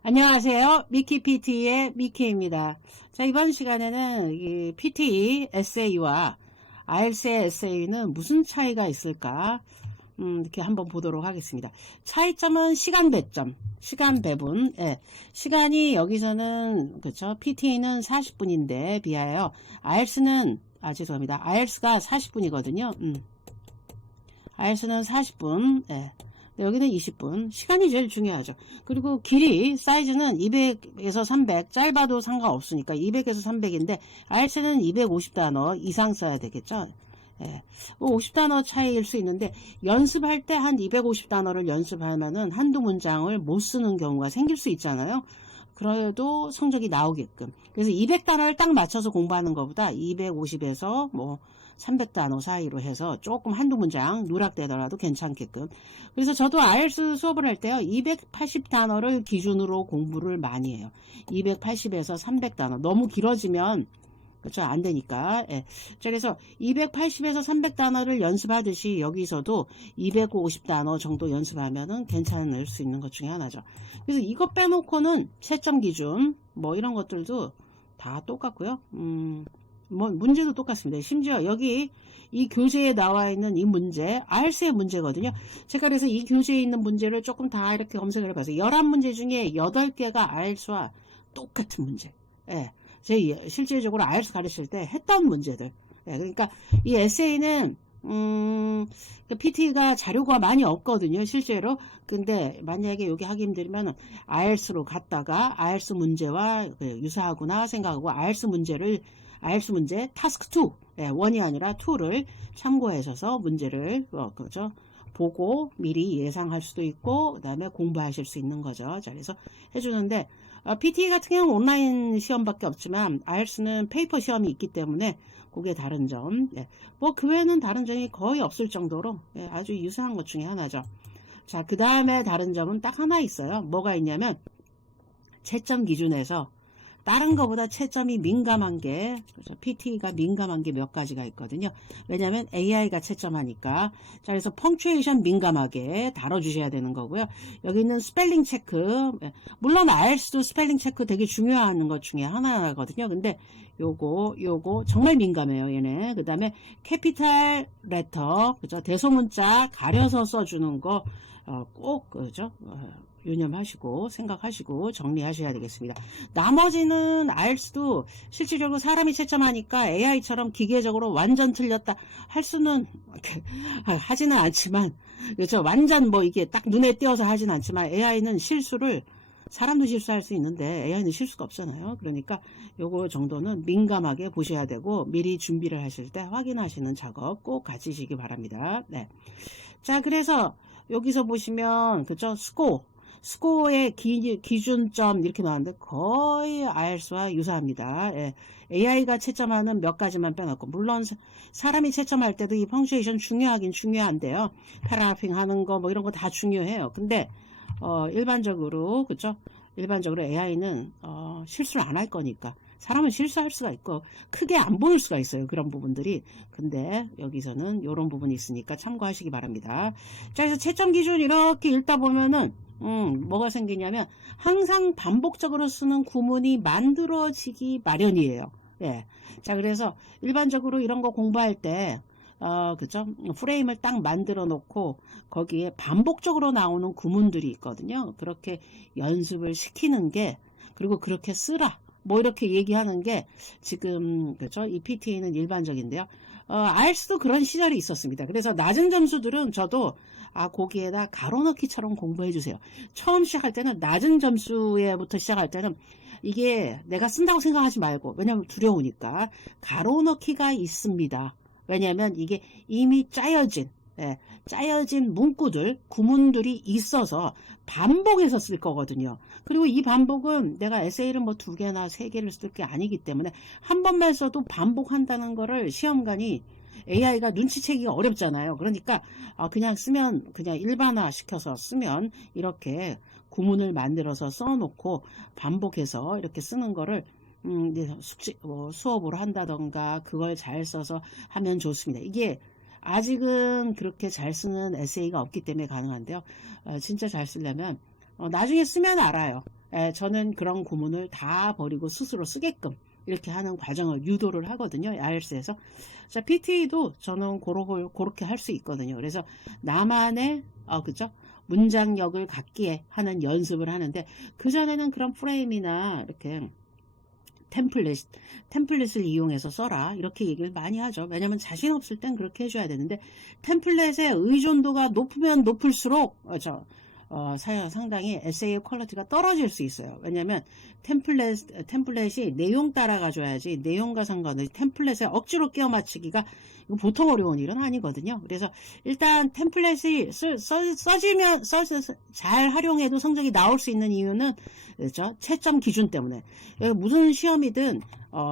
안녕하세요. 미키 PT의 미키입니다. 자, 이번 시간에는 이 PT 에세이와 IELTS의 에세이는 무슨 차이가 있을까? 이렇게 한번 보도록 하겠습니다. 차이점은 시간 배점, 시간 배분. 예. 시간이 여기서는 그렇죠. PT는 40분인데 비하여 IELTS는 죄송합니다. IELTS가 40분이거든요. IELTS는 40분. 예. 여기는 20분. 시간이 제일 중요하죠. 그리고 길이, 사이즈는 200에서 300, 짧아도 상관없으니까 200에서 300인데, IELTS는 250단어 이상 써야 되겠죠. 예. 50단어 차이일 수 있는데, 연습할 때 한 250단어를 연습하면은 한두 문장을 못 쓰는 경우가 생길 수 있잖아요. 그래도 성적이 나오게끔. 그래서 200단어를 딱 맞춰서 공부하는 것보다 250에서 300단어 사이로 해서 조금 한두 문장 누락되더라도 괜찮게끔. 그래서 저도 IELTS 수업을 할 때요, 280단어를 기준으로 공부를 많이 해요. 280에서 300단어. 너무 길어지면 그렇죠. 안 되니까. 예. 그래서 280에서 300단어를 연습하듯이 여기서도 250단어 정도 연습하면은 괜찮을 수 있는 것 중에 하나죠. 그래서 이것 빼놓고는 채점 기준, 이런 것들도 다 똑같고요. 문제도 똑같습니다. 심지어 여기 이 교재에 나와 있는 이 문제, IELTS의 문제거든요. 제가 그래서 이 교재에 있는 문제를 조금 다 이렇게 검색을 해봐서 11문제 중에 8개가 IELTS와 똑같은 문제. 예. 제 실질적으로 IELTS 가르칠 때 했던 문제들. 예. 그러니까 이 에세이는 PT가 자료가 많이 없거든요, 실제로. 근데 만약에 여기 하기 힘들면 IELTS로 갔다가 IELTS 문제와 유사하구나 생각하고 IELTS 문제 타스크 2, 예, 1이 아니라 2를 참고하셔서 문제를 그죠? 보고 미리 예상할 수도 있고 그다음에 공부하실 수 있는 거죠. 자, 그래서 해주는데 PT 같은 경우는 온라인 시험밖에 없지만 IELTS는 페이퍼 시험이 있기 때문에 그게 다른 점. 예. 그 외에는 다른 점이 거의 없을 정도로 아주 유사한 것 중에 하나죠. 자, 그 다음에 다른 점은 딱 하나 있어요. 뭐가 있냐면 채점 기준에서 다른 것보다 채점이 민감한 게, 그렇죠? PT가 민감한 게 몇 가지가 있거든요. 왜냐하면 AI가 채점하니까. 자, 그래서 펑츄에이션 민감하게 다뤄주셔야 되는 거고요. 여기 있는 스펠링 체크, 물론 IELTS도 스펠링 체크 되게 중요한 것 중에 하나거든요. 근데 요거 정말 민감해요, 얘네. 그 다음에 캐피탈 레터, 그죠? 대소문자 가려서 써주는 거, 꼭, 그죠? 유념하시고 생각하시고 정리하셔야 되겠습니다. 나머지는 IELTS도 실질적으로 사람이 채점하니까 AI처럼 기계적으로 완전 틀렸다 할 수는 하지는 않지만, 그렇죠? 완전 이게 딱 눈에 띄어서 하진 않지만 AI는 실수를, 사람도 실수할 수 있는데 AI는 실수가 없잖아요. 그러니까 요거 정도는 민감하게 보셔야 되고 미리 준비를 하실 때 확인하시는 작업 꼭 가지시기 바랍니다. 네. 자, 그래서 여기서 보시면 그죠? 스코어의 기준점 이렇게 나왔는데 거의 IELTS와 유사합니다. 예. AI가 채점하는 몇 가지만 빼놓고, 물론 사람이 채점할 때도 이 펑츄에이션 중요하긴 중요한데요. 패라graphing 하는 거 이런 거 다 중요해요. 근데 일반적으로 그죠? 일반적으로 AI는 실수를 안 할 거니까. 사람은 실수할 수가 있고 크게 안 보일 수가 있어요, 그런 부분들이. 근데 여기서는 이런 부분이 있으니까 참고하시기 바랍니다. 자, 그래서 채점 기준 이렇게 읽다 보면은 뭐가 생기냐면 항상 반복적으로 쓰는 구문이 만들어지기 마련이에요. 예. 자, 그래서 일반적으로 이런 거 공부할 때 그죠? 프레임을 딱 만들어 놓고 거기에 반복적으로 나오는 구문들이 있거든요. 그렇게 연습을 시키는 게, 그리고 그렇게 쓰라. 이렇게 얘기하는 게 지금, 그죠? 이 PT는 일반적인데요. IELTS도 그런 시절이 있었습니다. 그래서 낮은 점수들은 저도 거기에다 가로넣기처럼 공부해 주세요. 처음 시작할 때는 낮은 점수에부터 시작할 때는 이게 내가 쓴다고 생각하지 말고, 왜냐면 두려우니까 가로넣기가 있습니다. 왜냐하면 이게 이미 짜여진 문구들, 구문들이 있어서 반복해서 쓸 거거든요. 그리고 이 반복은 내가 에세이를 2개나 3개를 쓸 게 아니기 때문에 한 번만 써도 반복한다는 거를 시험관이, AI가 눈치채기가 어렵잖아요. 그러니까 그냥 쓰면, 그냥 일반화 시켜서 쓰면 이렇게 구문을 만들어서 써놓고 반복해서 이렇게 쓰는 거를 수업으로 한다던가 그걸 잘 써서 하면 좋습니다. 이게 아직은 그렇게 잘 쓰는 에세이가 없기 때문에 가능한데요. 진짜 잘 쓰려면 나중에 쓰면 알아요. 저는 그런 구문을 다 버리고 스스로 쓰게끔 이렇게 하는 과정을 유도를 하거든요. IELTS에서. 자, PT도 저는 그렇게 할 수 있거든요. 그래서 나만의, 그죠? 문장력을 갖기에 하는 연습을 하는데, 그전에는 그런 프레임이나 이렇게 템플릿을 이용해서 써라. 이렇게 얘기를 많이 하죠. 왜냐면 자신 없을 땐 그렇게 해줘야 되는데, 템플릿의 의존도가 높으면 높을수록, 상당히 에세이의 퀄리티가 떨어질 수 있어요. 왜냐면 템플릿이 내용 따라가줘야지 내용과 상관없이 템플릿에 억지로 끼워 맞추기가 보통 어려운 일은 아니거든요. 그래서 일단 템플릿이 써지면 잘 활용해도 성적이 나올 수 있는 이유는 그렇죠? 채점 기준 때문에. 무슨 시험이든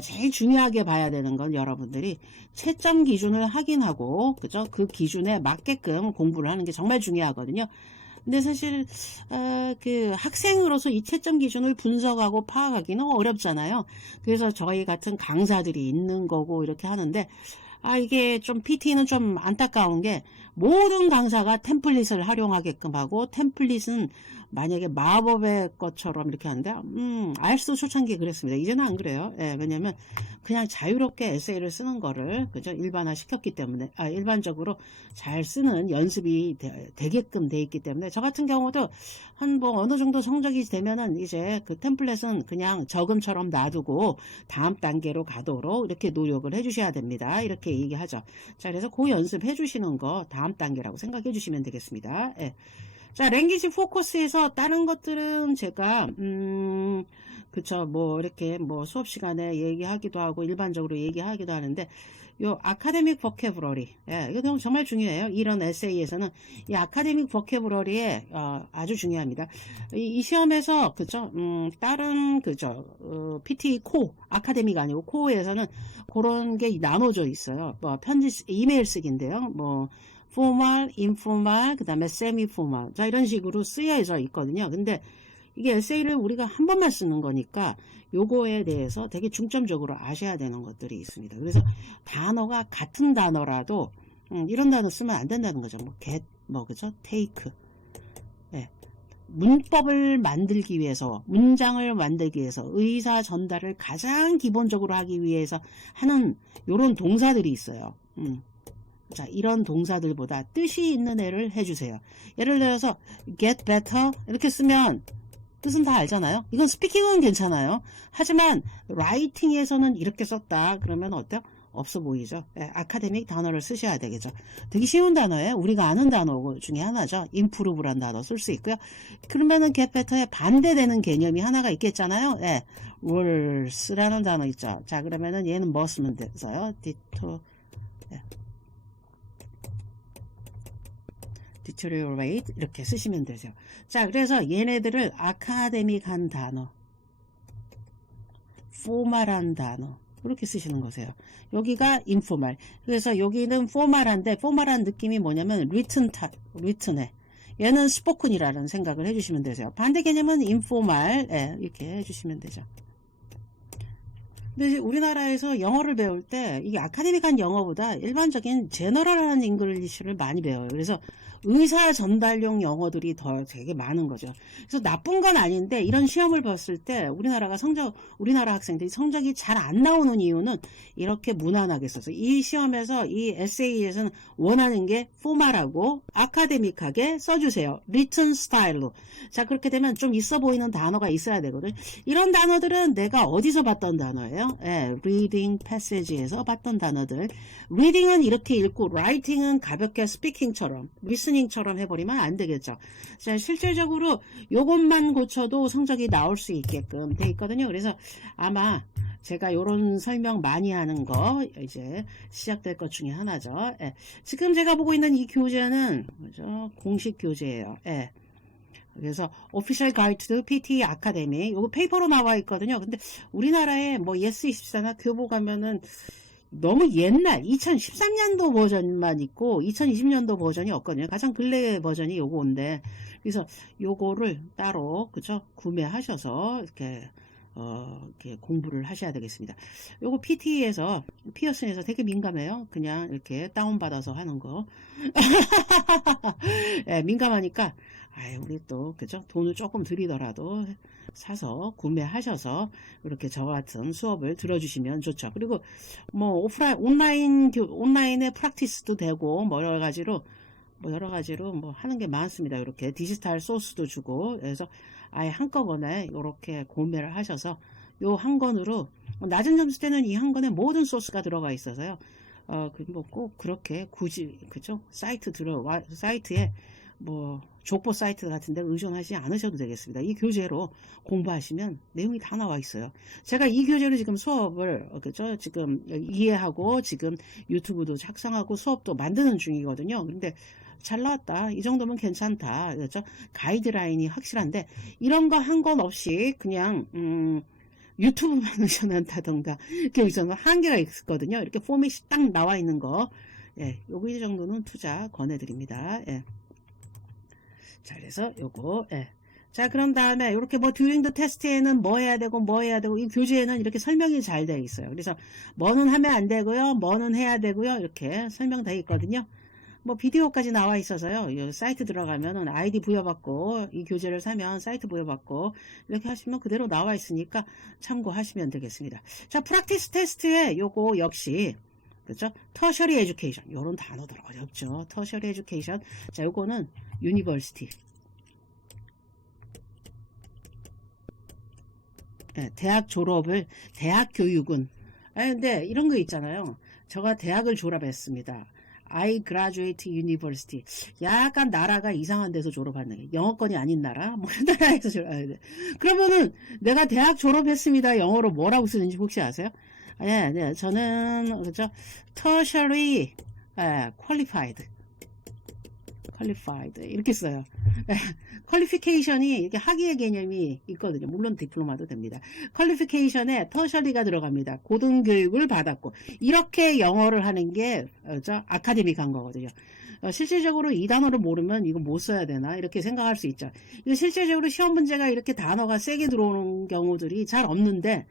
제일 중요하게 봐야 되는 건 여러분들이 채점 기준을 확인하고 그죠? 그 기준에 맞게끔 공부를 하는 게 정말 중요하거든요. 근데 사실 그 학생으로서 이 채점 기준을 분석하고 파악하기는 어렵잖아요. 그래서 저희 같은 강사들이 있는 거고 이렇게 하는데 이게 좀 PT는 좀 안타까운 게 모든 강사가 템플릿을 활용하게끔 하고 템플릿은 만약에 마법의 것처럼 이렇게 하는데 IELTS 초창기에 그랬습니다. 이제는 안 그래요. 왜냐면 그냥 자유롭게 에세이를 쓰는 거를 그죠? 일반화 시켰기 때문에 일반적으로 잘 쓰는 연습이 되게끔 돼 있기 때문에 저 같은 경우도 한 뭐 어느 정도 성적이 되면은 이제 그 템플릿은 그냥 적음처럼 놔두고 다음 단계로 가도록 이렇게 노력을 해주셔야 됩니다. 이렇게 얘기하죠. 자, 그래서 그 연습해 주시는 거 다음 단계라고 생각해 주시면 되겠습니다. 자, 랭귀지 포커스에서 다른 것들은 제가 그쵸, 뭐 이렇게 뭐 수업 시간에 얘기하기도 하고 일반적으로 얘기하기도 하는데 요 아카데믹 버케브러리, 이거 정말 중요해요. 이런 에세이에서는 이 아카데믹 버케브러리에 아주 중요합니다. 이 시험에서 그죠, 다른 그죠, PT 코 아카데믹 아니고 코에서는 그런 게 나눠져 있어요. 뭐 편지 이메일 쓰기인데요. 뭐 포멀, 인포멀, 그 다음에 세미 포멀. 자, 이런 식으로 쓰여져 있거든요. 근데 이게 에세이를 우리가 한 번만 쓰는 거니까 요거에 대해서 되게 중점적으로 아셔야 되는 것들이 있습니다. 그래서 단어가 같은 단어라도 이런 단어 쓰면 안 된다는 거죠. 뭐 get, 뭐 그죠? take. 문법을 만들기 위해서, 문장을 만들기 위해서, 의사 전달을 가장 기본적으로 하기 위해서 하는 요런 동사들이 있어요. 자, 이런 동사들보다 뜻이 있는 애를 해주세요. 예를 들어서 get better 이렇게 쓰면 뜻은 다 알잖아요. 이건 스피킹은 괜찮아요. 하지만 라이팅에서는 이렇게 썼다 그러면 어때요? 없어 보이죠. 아카데믹 단어를 쓰셔야 되겠죠. 되게 쉬운 단어예요. 우리가 아는 단어 중에 하나죠. improve란 단어 쓸 수 있고요. 그러면은 get better에 반대되는 개념이 하나가 있겠잖아요. worse라는 단어 있죠. 자, 그러면은 얘는 뭐 쓰면 돼서요? deteriorate 이렇게 쓰시면 되죠. 자, 그래서 얘네들을 아카데믹한 단어, 포멀한 단어 이렇게 쓰시는 거세요. 여기가 인포멀. 그래서 여기는 포멀한데 포멀한 느낌이 뭐냐면 written에 얘는 스포큰이라는 생각을 해주시면 되세요. 반대 개념은 인포멀 이렇게 해주시면 되죠. 근데 우리나라에서 영어를 배울 때 이게 아카데믹한 영어보다 일반적인 제너럴한 잉글리시를 많이 배워요. 그래서 의사 전달용 영어들이 더 되게 많은 거죠. 그래서 나쁜 건 아닌데 이런 시험을 봤을 때 우리나라 학생들이 성적이 잘 안 나오는 이유는 이렇게 무난하게 써서 이 시험에서 이 에세이에서는 원하는 게 포멀하고 아카데믹하게 써주세요. 리튼 스타일로. 자, 그렇게 되면 좀 있어 보이는 단어가 있어야 되거든. 이런 단어들은 내가 어디서 봤던 단어예요? reading passage에서 봤던 단어들. reading은 이렇게 읽고 writing은 가볍게 speaking처럼 리스닝처럼 해버리면 안 되겠죠. 자, 실질적으로 요것만 고쳐도 성적이 나올 수 있게끔 돼 있거든요. 그래서 아마 제가 요런 설명 많이 하는 거 이제 시작될 것 중에 하나죠. 지금 제가 보고 있는 이 교재는 그죠? 공식 교재예요. 그래서 Official Guide to PT Academy 요거 페이퍼로 나와 있거든요. 근데 우리나라에 뭐 예스24나 교보 가면은 너무 옛날 2013년도 버전만 있고 2020년도 버전이 없거든요. 가장 근래 버전이 요거인데 그래서 요거를 따로 그죠? 구매하셔서 이렇게 공부를 하셔야 되겠습니다. 요거 PT에서 피어슨에서 되게 민감해요. 그냥 이렇게 다운받아서 하는 거. 민감하니까 우리 또, 그죠? 돈을 조금 들이더라도 사서 구매하셔서 이렇게 저와 같은 수업을 들어주시면 좋죠. 그리고 뭐 온라인의 프랙티스도 되고 뭐 여러 가지로 뭐 하는 게 많습니다. 이렇게 디지털 소스도 주고, 그래서 아예 한꺼번에 이렇게 구매를 하셔서 요 한 권으로 낮은 점수대는 이 한 권에 모든 소스가 들어가 있어서요. 뭐 꼭 그렇게 굳이, 그죠? 사이트에 뭐 족보 사이트 같은 데 의존하지 않으셔도 되겠습니다. 이 교재로 공부하시면 내용이 다 나와 있어요. 제가 이 교재로 지금 수업을, 그죠? 지금 이해하고 지금 유튜브도 작성하고 수업도 만드는 중이거든요. 근데 잘 나왔다. 이 정도면 괜찮다. 그렇죠? 가이드라인이 확실한데 이런 거 한 건 없이 그냥 유튜브만 의존한다던가 이렇게 의존은 한계가 있거든요. 이렇게 포맷이 딱 나와 있는 거, 예, 요거 이 정도는 투자 권해드립니다. 예. 자, 그래서 요거, 예. 자, 그런 다음에 이렇게 뭐 듀링 더 테스트에는 뭐 해야 되고 이 교재에는 이렇게 설명이 잘 되어 있어요. 그래서 뭐는 하면 안 되고요, 뭐는 해야 되고요, 이렇게 설명되어 있거든요. 뭐 비디오까지 나와 있어서요. 이 사이트 들어가면은 아이디 부여받고 이 교재를 사면 사이트 부여받고 이렇게 하시면 그대로 나와 있으니까 참고하시면 되겠습니다. 자, 프랙티스 테스트에 요거 역시, 그렇죠? 터셔리 에듀케이션, 요런 단어들 어렵죠. 터셔리 에듀케이션. 자, 요거는 유니버시티, 네, 대학 교육은, 근데 이런 거 있잖아요. 제가 대학을 졸업했습니다. I graduate university. 약간 나라가 이상한 데서 졸업하는 게, 영어권이 아닌 나라, 뭐 나라에서 졸업하는데, 그러면은 내가 대학 졸업했습니다. 영어로 뭐라고 쓰는지 혹시 아세요? 네, 저는 그죠? tertiary qualified 이렇게 써요. 퀄리피케이션이 이렇게 학위의 개념이 있거든요. 물론 디플로마도 됩니다. 퀄리피케이션에 터셔리가 들어갑니다. 고등교육을 받았고, 이렇게 영어를 하는 게 아카데믹한 거거든요. 실질적으로 이 단어를 모르면 이거 못 써야 되나 이렇게 생각할 수 있죠. 이거 실질적으로 시험 문제가 이렇게 단어가 세게 들어오는 경우들이 잘 없는데,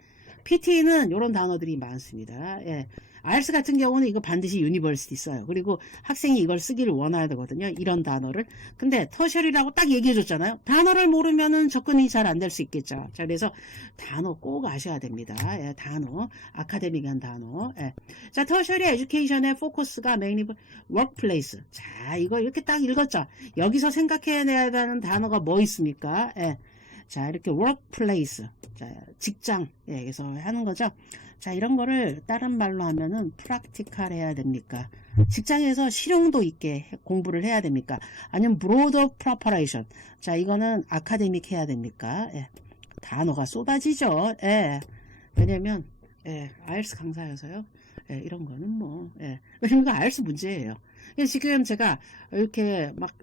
PT는 이런 단어들이 많습니다. 예. IELTS 같은 경우는 이거 반드시 유니버시티 써요. 그리고 학생이 이걸 쓰기를 원해야 되거든요. 이런 단어를. 근데 터셜이라고 딱 얘기해 줬잖아요. 단어를 모르면은 접근이 잘 안 될 수 있겠죠. 자, 그래서 단어 꼭 아셔야 됩니다. 예, 단어. 아카데믹한 단어. 예. 자, 터셜이 에듀케이션의 포커스가 메인리 워크플레이스. 자, 이거 이렇게 딱 읽었죠. 여기서 생각해내야 되는 단어가 뭐 있습니까? 예. 자, 이렇게 workplace, 자, 직장, 예, 그래서 하는 거죠. 자, 이런 거를 다른 말로 하면은 practical 해야 됩니까? 직장에서 실용도 있게 공부를 해야 됩니까? 아니면 broader preparation. 자, 이거는 아카데믹 해야 됩니까? 예, 단어가 쏟아지죠. 예, 왜냐면, 예, IELTS 강사여서요. 예, 이런 거는 뭐, 예, 왜냐면 이거 IELTS 문제예요. 지금 제가 이렇게 막,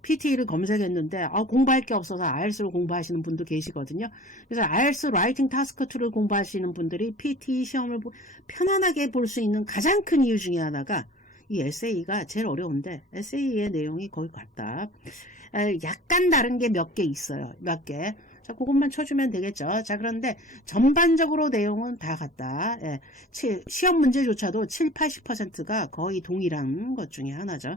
PT를 검색했는데 공부할 게 없어서 IELTS를 공부하시는 분도 계시거든요. 그래서 IELTS 라이팅 타스크 2를 공부하시는 분들이 PT 시험을 편안하게 볼 수 있는 가장 큰 이유 중에 하나가 이 에세이가 제일 어려운데 에세이의 내용이 거의 같다. 약간 다른 게 몇 개 있어요. 몇 개. 자, 그것만 쳐주면 되겠죠. 자, 그런데 전반적으로 내용은 다 같다. 예, 시험 문제조차도 7, 80%가 거의 동일한 것 중에 하나죠.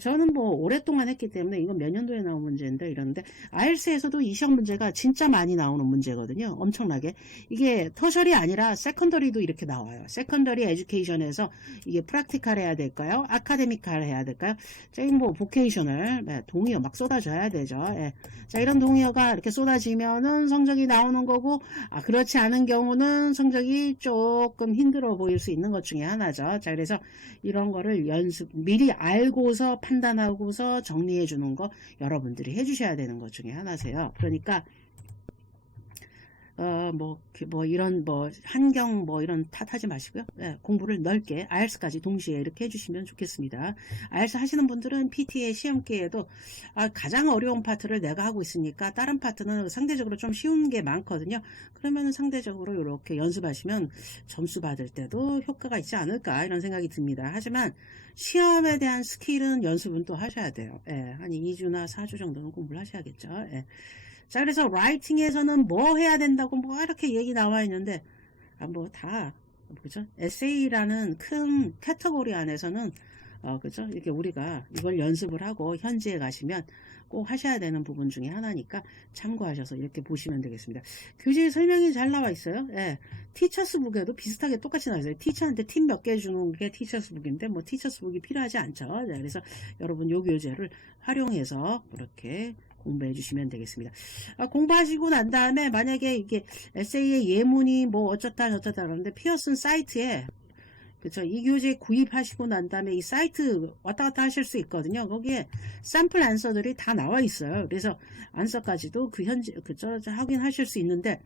저는 뭐 오랫동안 했기 때문에 이건 몇 년도에 나온 문제인데 이런데 IELTS에서도 이 시험 문제가 진짜 많이 나오는 문제거든요. 엄청나게. 이게 터셜이 아니라 세컨더리도 이렇게 나와요. 세컨더리 에듀케이션에서 이게 프랙티컬 해야 될까요? 아카데미컬 해야 될까요? 자, 뭐 보케이셔널, 동의어 막 쏟아져야 되죠. 예. 자, 이런 동의어가 이렇게 쏟아지면은 성적이 나오는 거고, 그렇지 않은 경우는 성적이 조금 힘들어 보일 수 있는 것 중에 하나죠. 자, 그래서 이런 거를 미리 알고서 판단하고서 정리해 주는 거 여러분들이 해주셔야 되는 것 중에 하나세요. 그러니까 이런 환경 이런 탓하지 마시고요. 예, 공부를 넓게 IELTS까지 동시에 이렇게 해주시면 좋겠습니다. IELTS 하시는 분들은 PT의 시험 기회에도 가장 어려운 파트를 내가 하고 있으니까 다른 파트는 상대적으로 좀 쉬운 게 많거든요. 그러면 상대적으로 이렇게 연습하시면 점수 받을 때도 효과가 있지 않을까 이런 생각이 듭니다. 하지만 시험에 대한 스킬은 연습은 또 하셔야 돼요. 예, 한 2주나 4주 정도는 공부를 하셔야겠죠. 예. 자, 그래서 라이팅에서는 뭐 해야 된다고 뭐 이렇게 얘기 나와 있는데 뭐 다 그죠? 에세이라는 큰 카테고리 안에서는 그죠? 이렇게 우리가 이걸 연습을 하고 현지에 가시면 꼭 하셔야 되는 부분 중에 하나니까 참고하셔서 이렇게 보시면 되겠습니다. 교재 설명이 잘 나와 있어요. 예. 티처스북에도 비슷하게 똑같이 나와 있어요. 티처한테 팁 몇 개 주는 게 티처스북인데 뭐 티처스북이 필요하지 않죠. 자, 그래서 여러분 요 교재를 활용해서 그렇게 공부해 주시면 되겠습니다. 공부하시고 난 다음에 만약에 이게 에세이의 예문이 뭐 어쩌다 저쩌다 그러는데 피어슨 사이트에 그쵸. 이 교재 구입하시고 난 다음에 이 사이트 왔다 갔다 하실 수 있거든요. 거기에 샘플 안서들이 다 나와 있어요. 그래서 안서까지도 그 현재, 그쵸. 확인하실 수 있는데,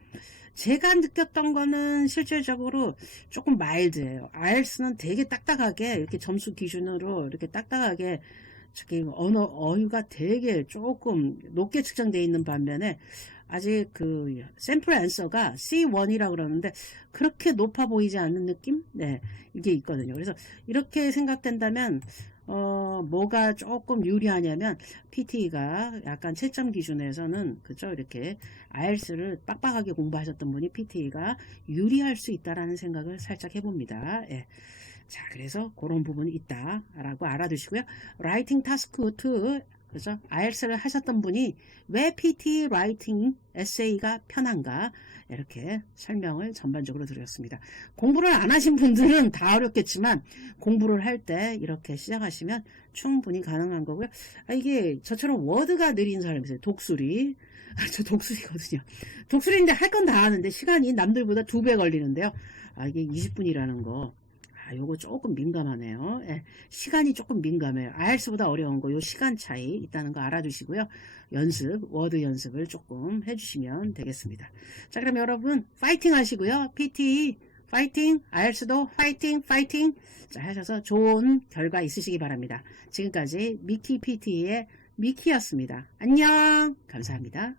제가 느꼈던 거는 실질적으로 조금 마일드예요. IELTS는 되게 딱딱하게, 이렇게 점수 기준으로 이렇게 딱딱하게, 저기 어휘가 되게 조금 높게 측정되어 있는 반면에, 아직 그 샘플 앤서가 C1이라고 그러는데 그렇게 높아 보이지 않는 느낌? 네, 이게 있거든요. 그래서 이렇게 생각된다면 뭐가 조금 유리하냐면 PT가 약간 채점 기준에서는 그죠? 이렇게 IELTS를 빡빡하게 공부하셨던 분이 PT가 유리할 수 있다라는 생각을 살짝 해봅니다. 예. 자, 그래서 그런 부분이 있다라고 알아두시고요. 라이팅 타스크 2 그죠? IELTS를 하셨던 분이 왜 PT 라이팅 에세이가 편한가 이렇게 설명을 전반적으로 드렸습니다. 공부를 안 하신 분들은 다 어렵겠지만 공부를 할 때 이렇게 시작하시면 충분히 가능한 거고요. 이게 저처럼 워드가 느린 사람이 있어요. 독수리. 저 독수리거든요. 독수리인데 할 건 다 하는데 시간이 남들보다 2배 걸리는데요. 이게 20분이라는 거. 요거 조금 민감하네요. 예, 시간이 조금 민감해요. IELTS보다 어려운 거, 요 시간 차이 있다는 거 알아두시고요. 워드 연습을 조금 해주시면 되겠습니다. 자, 그럼 여러분, 파이팅 하시고요. PT, 파이팅, IELTS도 파이팅, 파이팅! 자, 하셔서 좋은 결과 있으시기 바랍니다. 지금까지 미키 PT의 미키였습니다. 안녕! 감사합니다.